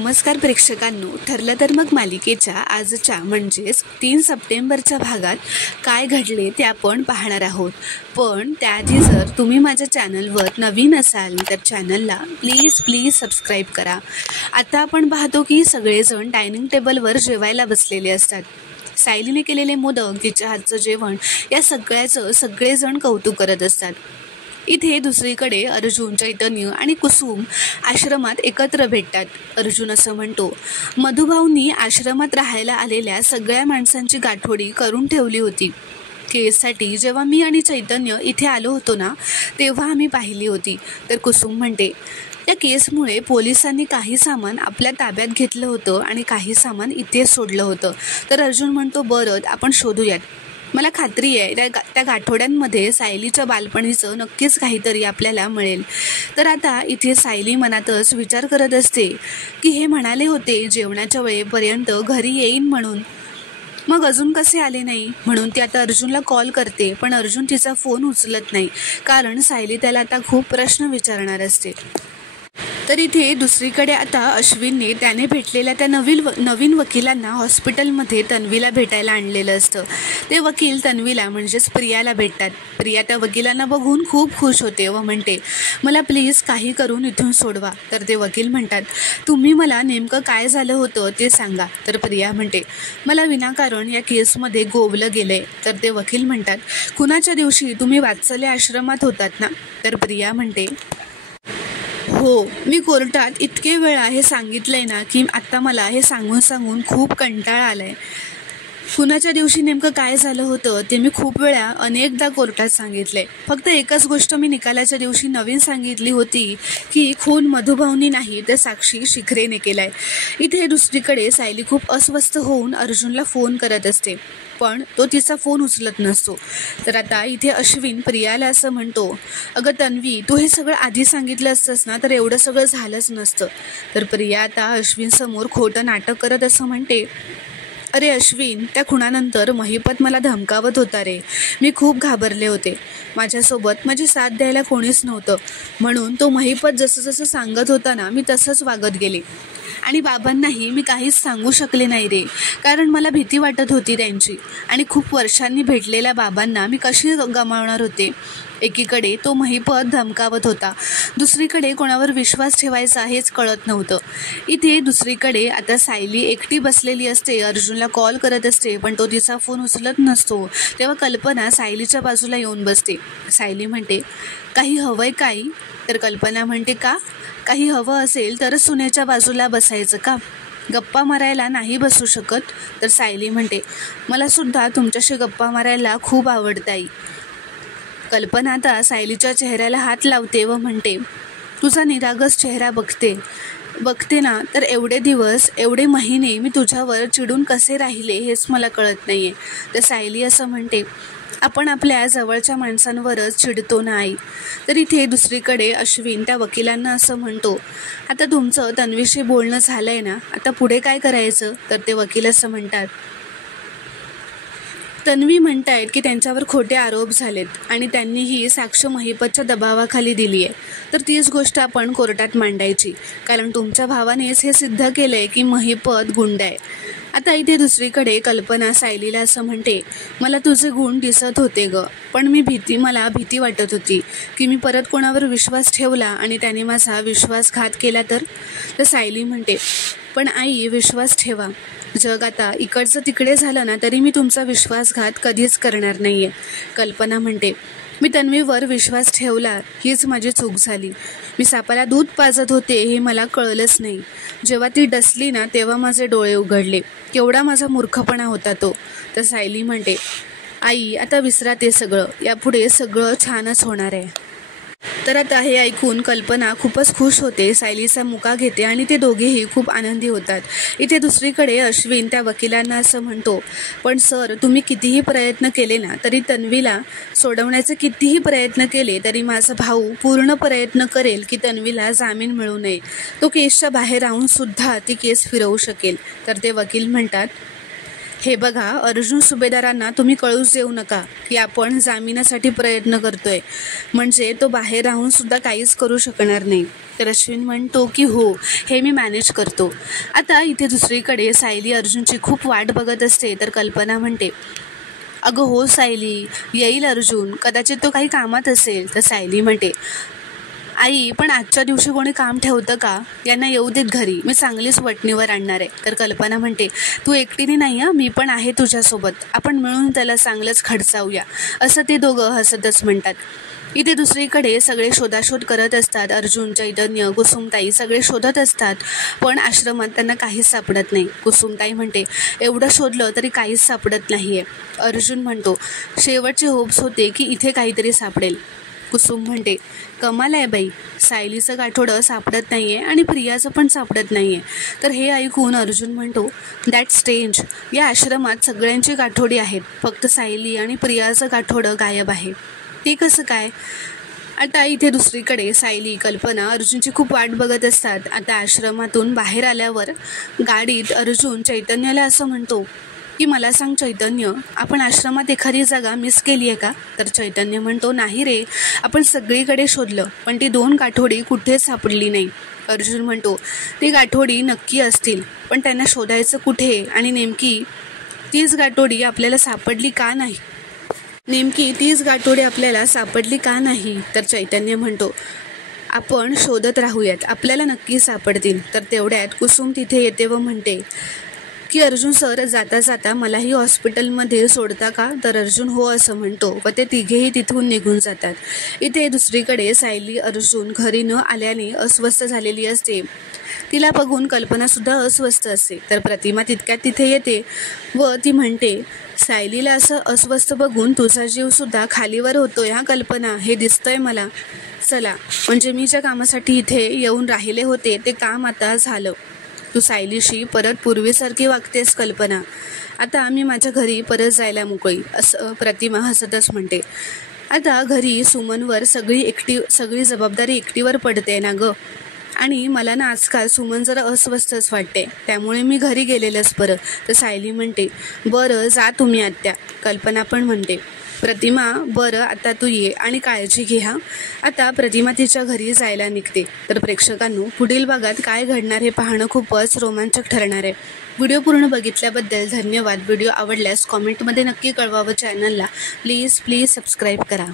नमस्कार प्रेक्षकांनो, ठरलं तर मग मालिकेच्या आजच्या म्हणजेच 3 सप्टेंबरच्या भागात काय घडले ते आपण पाहणार आहोत. पण त्याआधी जर तुम्ही माझ्या चॅनलवर नवीन असाल तर चॅनलला प्लीज सबस्क्राईब करा. आता आपण पाहतो की सगळेजण डायनिंग टेबलवर जेवायला बसलेले असतात. सायलीने केलेले मोदक, तिच्या हातचं जेवण या सगळ्याचं सगळेजण कौतुक करत असतात. इथे दुसरीकडे अर्जुन, चैतन्य आणि कुसुम आश्रमात एकत्र भेटतात. अर्जुन असं म्हणतो, मधुभाऊंनी आश्रमात राहायला आलेल्या सगळ्या माणसांची गाठोडी करून ठेवली होती. केससाठी जेव्हा मी आणि चैतन्य इथे आलो होतो ना, तेव्हा आम्ही पाहिली होती. तर कुसुम म्हणते, त्या केसमुळे पोलिसांनी काही सामान आपल्या ताब्यात घेतलं होतं आणि काही सामान इथे सोडलं होतं. तर अर्जुन म्हणतो, बरं आपण शोधूयात. मला खात्री आहे त्या गाठोड्यांमध्ये सायलीच्या बालपणीचं नक्कीच काहीतरी आपल्याला मिळेल. तर आता इथे सायली मनातच विचार करत असते की हे म्हणाले होते जेवणाच्या वेळेपर्यंत घरी येईन म्हणून, मग अजून कसे आले नाही. म्हणून ती आता अर्जुनला कॉल करते, पण अर्जुन तिचा फोन उचलत नाही, कारण सायली त्याला आता खूप प्रश्न विचारणार असते. तर इथे दुसरीकडे आता अश्विनने त्याने भेटलेल्या त्या नवीन वकिलांना हॉस्पिटलमध्ये तन्वीला भेटायला आणलेलं असतं. ते वकील तन्वीला म्हणजेच प्रियाला भेटतात. प्रिया त्या वकिलांना बघून खूप खुश होते व म्हणते, मला प्लीज काही करून इथून सोडवा. तर ते वकील म्हणतात, तुम्ही मला नेमकं काय झालं होतं ते सांगा. तर प्रिया म्हणते, मला विनाकारण या केसमध्ये गोवलं गेलंय. तर ते वकील म्हणतात, खुनाच्या दिवशी तुम्ही वात्सल्य आश्रमात होतात ना. तर प्रिया म्हणते, हो, मी कोर्टात इतके वेळा हे सांगितलंय ना की आत्ता मला हे सांगून खूप कंटाळा आलाय. खुनाच्या दिवशी नेमकं काय झालं होतं ते मी खूप वेळा अनेकदा कोर्टात सांगितलंय. फक्त एकच गोष्ट मी निकालाच्या दिवशी नवीन सांगितली होती की खून मधुभाऊंनी नाही तर साक्षी शिखरेने केलाय. इथे दुसरीकडे सायली खूप अस्वस्थ होऊन अर्जुनला फोन करत असते, पण तो तिचा फोन उचलत नसतो. तर आता इथे अश्विन प्रियाला असं म्हणतो, अगं तन्वी, तू हे सगळं आधी सांगितलं असतंस ना तर एवढं सगळं झालंच नसतं. तर प्रिया आता अश्विनसमोर खोटं नाटक करत असं म्हणते, अरे अश्विन, त्या खुणानंतर महिपत मला धमकावत होता रे. मी खूप घाबरले होते. माझ्यासोबत माझी साथ द्यायला कोणीच नव्हतं, म्हणून तो महिपत जसं सांगत होता ना मी तसंच वागत गेले. आणि बाबांनाही मी काहीच सांगू शकले नाही रे, कारण मला भीती वाटत होती त्यांची. आणि खूप वर्षांनी भेटलेल्या बाबांना मी कशी गमावणार होते. एकीकडे तो महिपत धमकावत होता, दुसरीकडे कोणावर विश्वास ठेवायचा हेच कळत नव्हतं. इथे दुसरीकडे आता सायली एकटी बसलेली असते, अर्जुनला कॉल करत असते, पण तो तिचा फोन उचलत नसतो. तेव्हा कल्पना सायलीच्या बाजूला येऊन बसते. सायली म्हणते, काही हवंय काही. तर कल्पना म्हणते, का? काही हवं असेल तर सुनेच्या बाजूला बसायचं का? गप्पा मारायला नाही बसू शकत. तर सायली म्हणते, मला सुद्धा तुमच्याशी गप्पा मारायला खूप आवडतं आई. कल्पना आता सायलीच्या चेहऱ्याला हात लावते व म्हणते, तुझा निरागस चेहरा बघते ना तर एवढे दिवस एवढे महिने मी तुझ्यावर चिडून कसे राहिले हेच मला कळत नाही आहे. तर सायली असं म्हणते, आपण आपल्या जवळच्या माणसांवरच चिडतो ना आई. तर इथे दुसरीकडे अश्विन त्या वकिलांना असं म्हणतो, आता तुमचं तन्वीशी बोलणं झालं आहे ना, आता पुढे काय करायचं. तर ते वकील असं म्हणतात, तन्वी म्हणतायत की त्यांच्यावर खोटे आरोप झालेत आणि त्यांनीही साक्ष महिपतच्या दबावाखाली दिली आहे. तर तीच गोष्ट आपण कोर्टात मांडायची, कारण तुमच्या भावानेच हे सिद्ध केलं आहे की महिपत गुंड आहे. आता इथे दुसरीकडे कल्पना सायलीला असं म्हणते, मला तुझे गुण दिसत होते ग, पण मला भीती वाटत होती की मी परत कोणावर विश्वास ठेवला आणि त्याने माझा विश्वासघात केला तर. सायली म्हणते, पण आई, विश्वास ठेवा. जग आता इकडचं तिकडे झालं ना तरी मी तुमचा विश्वासघात कधीच करणार नाही आहे. कल्पना म्हणते, मी तन्वीवर विश्वास ठेवला हीच माझी चूक झाली. मी सापाला दूध पाजत होते हे मला कळलंच नाही. जेव्हा ती डसली ना तेव्हा माझे डोळे उघडले. केवढा माझा मूर्खपणा होता तो. तर सायली म्हणते, आई, आता विसरा ते सगळं, यापुढे सगळं छानच होणार आहे. तर आता हे ऐकून कल्पना खूपच खुश होते, सायलीचा मुका घेते आणि ते दोघेही खूप आनंदी होतात. इथे दुसरीकडे अश्विन त्या वकिलांना असं म्हणतो, पण सर, तुम्ही कितीही प्रयत्न केले ना तरी तन्वीला सोडवण्याचे कितीही प्रयत्न केले तरी माझा भाऊ पूर्ण प्रयत्न करेल की तन्वीला जामीन मिळू नये. तो केसच्या बाहेर राहून सुद्धा ती केस फिरवू शकेल. तर ते वकील म्हणतात, हे बघा, अर्जुन सुभेदारांना तुम्ही कळूच देऊ नका की आपण जामिनासाठी प्रयत्न करतोय, म्हणजे तो बाहेर राहून सुद्धा काहीच करू शकणार नाही. तर अश्विन म्हणतो की हो, हे मी मॅनेज करतो. आता इथे दुसरीकडे सायली अर्जुनची खूप वाट बघत असते. तर कल्पना म्हणते, अगं हो सायली, येईल अर्जुन, कदाचित तो काही कामात असेल. तर सायली म्हणते, आई पण आजच्या दिवशी कोणी काम ठेवतं का? यांना येऊ देत घरी, मी चांगलीच वटणीवर आणणार आहे. तर कल्पना म्हणते, तू एकटीने नाही हं, मी पण आहे तुझ्यासोबत, आपण मिळून त्याला चांगलंच खडचावूया, असं ते दोघं हसतच म्हणतात. इथे दुसरीकडे सगळे शोधाशोध करत असतात. अर्जुन, चैतन्य, कुसुमताई सगळे शोधत असतात, पण आश्रमात त्यांना काहीच सापडत नाही. कुसुमताई म्हणते, एवढं शोधलं तरी काहीच सापडत नाही आहे. अर्जुन म्हणतो, शेवटचे होप्स होते की इथे काहीतरी सापडेल. कुसुम म्हणते, कमाल आहे बाई, सायलीचं गाठोडं सापडत नाही आहे आणि प्रियाचं पण सापडत नाही आहे. तर हे ऐकून अर्जुन म्हणतो, दॅट स्ट्रेंज, या आश्रमात सगळ्यांची गाठोडी आहेत, फक्त सायली आणि प्रियाचं गाठोडं गायब आहे. ते कसं काय? आता इथे दुसरीकडे सायली, कल्पना अर्जुनची खूप वाट बघत असतात. आता आश्रमातून बाहेर आल्यावर गाडीत अर्जुन चैतन्याला असं म्हणतो की मला सांग चैतन्य, आपण आश्रमात एखादी जागा मिस केली आहे का? तर चैतन्य म्हणतो, नाही रे, आपण सगळीकडे शोधलं, पण ती 2 गाठोडी कुठेच सापडली नाही. अर्जुन म्हणतो, ती गाठोडी नक्की असतील, पण त्यांना शोधायचं कुठे आणि नेमकी तीच गाठोडी आपल्याला सापडली का नाही? तर चैतन्य म्हणतो, आपण शोधत राहूयात, आपल्याला नक्की सापडतील. तर तेवढ्यात कुसुम तिथे येते व म्हणते की अर्जुन सर, जाता जाता मलाही हॉस्पिटलमध्ये सोडता का? तर अर्जुन हो असं म्हणतो व ते तिघेही तिथून निघून जातात. इथे दुसरीकडे सायली अर्जुन घरी न आल्याने अस्वस्थ झालेली असते. तिला बघून कल्पनासुद्धा अस्वस्थ असते. तर प्रतिमा तितक्यात तिथे येते व ती म्हणते, सायलीला असं अस्वस्थ बघून तुझा जीवसुद्धा खालीवर होतोय हा कल्पना, हे दिसतंय मला. चला, म्हणजे मी ज्या कामासाठी इथे येऊन राहिले होते ते काम आता झालं. तू सायलीशी परत पूर्वीसारखी वागतेस कल्पना. आता मी माझ्या घरी परत जायला मोकळी, असं प्रतिमा हसतच म्हणते. आता घरी सुमनवर सगळी जबाबदारी एकटीवर पडते ना गं, आणि मला ना आजकाल सुमन जरा अस्वस्थच वाटते, त्यामुळे मी घरी गेलेलंच बरं. तर सायली म्हणते, बरं जा तुम्ही आत्या. कल्पना पण म्हणते, प्रतिमा बरं आता तू ये आणि काळजी घे हा. आता प्रतिमा तिच्या घरी जायला निघते. तर प्रेक्षकांनो, पुढील भागात काय घडणार हे पाहणं खूपच रोमांचक ठरणार आहे. व्हिडिओ पूर्ण बघितल्याबद्दल धन्यवाद. व्हिडिओ आवडल्यास कॉमेंटमध्ये नक्की कळवा व चॅनलला प्लीज सबस्क्राईब करा.